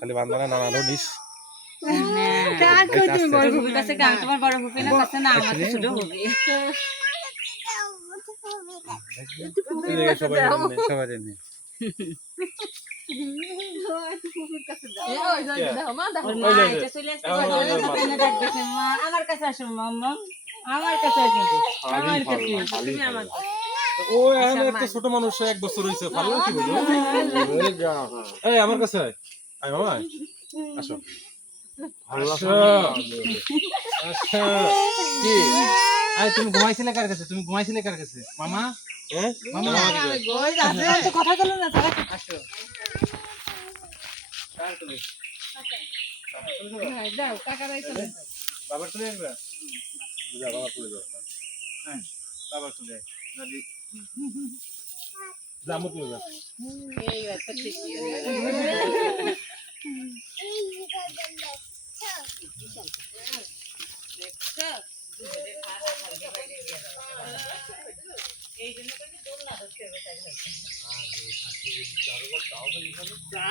খালি বান্দানা নানা রোডিস কার কই তুমি বড় তোর ফুপির কাছে গান তোমার বড় ফুপি না কাছে না আমার ছোট ফুপি সবাই এনে, সবাই এনে। এ ওই যে দেখো মা দেখো ওর ওই মা যে, এসে চলে আসছে, ওই যে, বলে, ওই যে, "তুমি ডাকতেছে, মা, আমার কাছে আসো মাম্মা আমার কাছে আমার কাছে ও এখন একটা ছোট মানুষ এক বছর হয়েছে ভালো কি এই আমার কাছে আয় আয়। আসো। আরে তুমি ঘুমাইছিলে কার কাছে? তুমি ঘুমাইছিলে কার কাছে? মামা? হ্যাঁ মামা? যাচ্ছে কথা বলো না তারা আসো। হ্যাঁ, দাও কাকারাই চলে। বাবার চলে আসবে? যা বাবা তুলে দাও হ্যাঁ বাবার চলে আয়।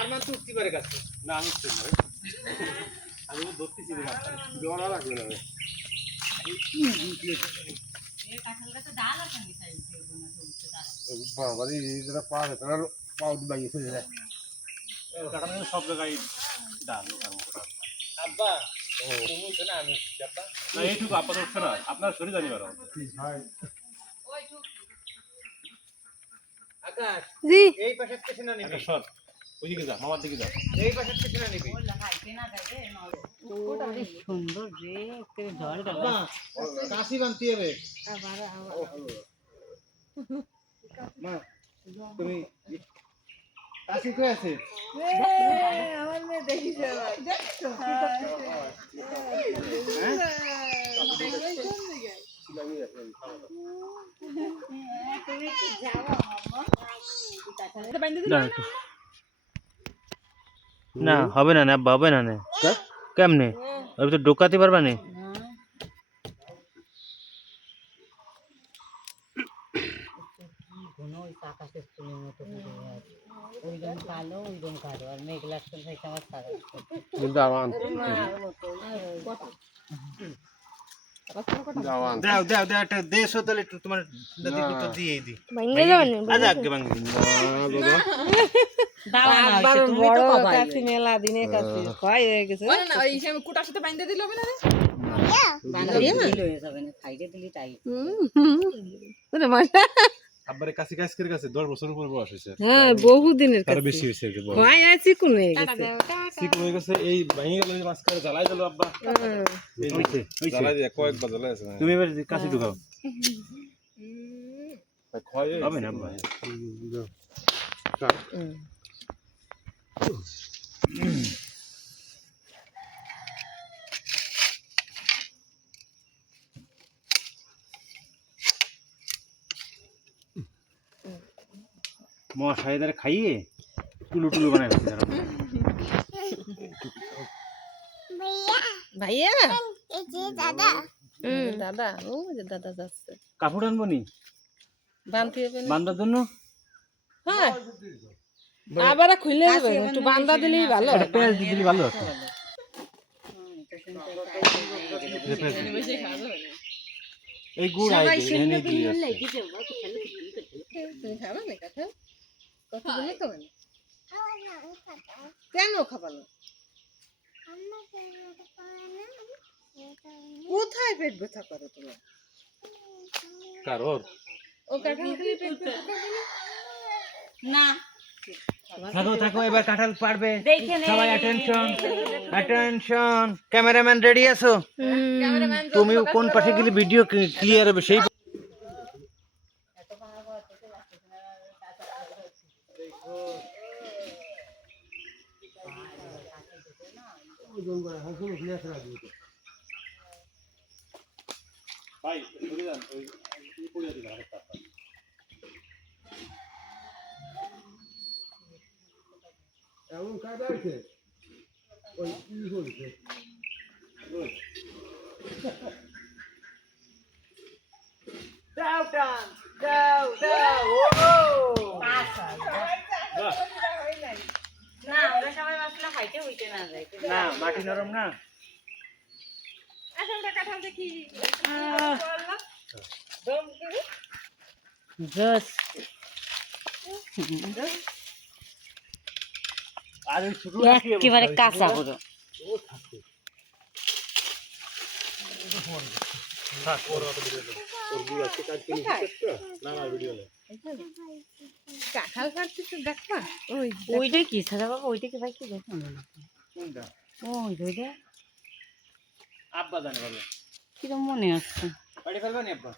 মান পারে কাছে না আমি। আমি ধরতেছি মাথা লাগবে না রে। বাবা এই যেটা পা আছে তার পা দুলাই ফেলে যায়। কাটা সব জায়গায় ডাল আব্বা না না এইটুকু আপাতত আপনার শরীর জানি পারো আকাশ জি। এই পাশে স্টেশন নিবি। একটা সর। ওইদিকে যা মামার দিকে যা। এই পাশে স্টেশন নিবি। সুন্দর রে একে ঝড় কাশি বানতে হবে। মা তুমি কাশি কই আছে আমার মেয়ে দেখিস না হবে না না আব্বা, হবে না না কেমনে আমি তো ঢোকাতে পারবা না কোনো ওই আকাশের ফুলের মতো আছে। ওই রকম কালো ওই রকম কালো। আর মেঘলা আসতে থাকতে আমার সাদা জাওয়ান জাওয়ান দাও দাও দাও একটা দেশ তাহলে একটু তোমার দাদি তো দিয়ে দি। ভাঙ্গে যাবেন আজ আগে ভাঙি আবার বড় কাছে মেলা দিনে কাছে হয়ে গেছে। না ওই হিসাবে কুটার সাথে বাইন্ধে দিল না রে? খাইতে দিলি তাই। ওরে মজা আব্বারে কাছে কাছে করে কাছে? 10 বছর উপর বয়স হইছে হ্যাঁ বহু দিনের কাছে। বেশি হইছে আর বয়স। হয় আছি কোন? হয়ে গেছে ঠিক হয়ে গেছে এই ভাঙে গেল মাছ করে জ্বালাই দিল আব্বা। যে, হইছে, হইছে। জ্বালাই দিয়ে কয়েকবার জ্বালাই আছে তুমি এবার কাছে ঢুকাও। ক্ষয় হয়ে হবে না আব্বা? মশাই দ্বারা খাইয়ে টুলু টুলু বানাই ফেলছে ভাইয়া। হুম, দাদা। ও যে দাদা যাচ্ছে। কাপড় আনব নি? বানতে হবে না। বান্দার জন্য? হ্যাঁ। আবার খুলে যাবে একটু বান্দা দিলেই ভালো। পেঁয়াজ ভালো। এই গুড় আই এনে দিয়ে আছে। খাবে না। কেন খাবা না? কোথায় পেট ব্যথা করো তোমার? কারোর? ও পেট ব্যথা করে না? থাকো থাকো এবার কাঁঠাল পারবে। সবাই অ্যাটেনশন অ্যাটেনশন ক্যামেরাম্যান রেডি আছো? ক্যামেরাম্যান তুমি কোন পাশে গেলে ভিডিও ক্লিয়ার হবে সেই ভাই সরে যান ওই ই পড়িয়ে দিলাম আরেকটা এমন কাজ আছে ওই কি বলছে দাও টান দাও দাও ও বাহ না আমরা সবাই ভাবছিলাম হাইটে উইটে না যায় না? মাটি নরম না একেবারে কাঁচা পুরো ওই ওইটা কি? সাদা বাবা ওইটা কি ভাই কি দেখুন ওই ওইটা আব্বা জানে ভালো কিরম মনে আসছে বাড়ি ফেলবেন আব্বা?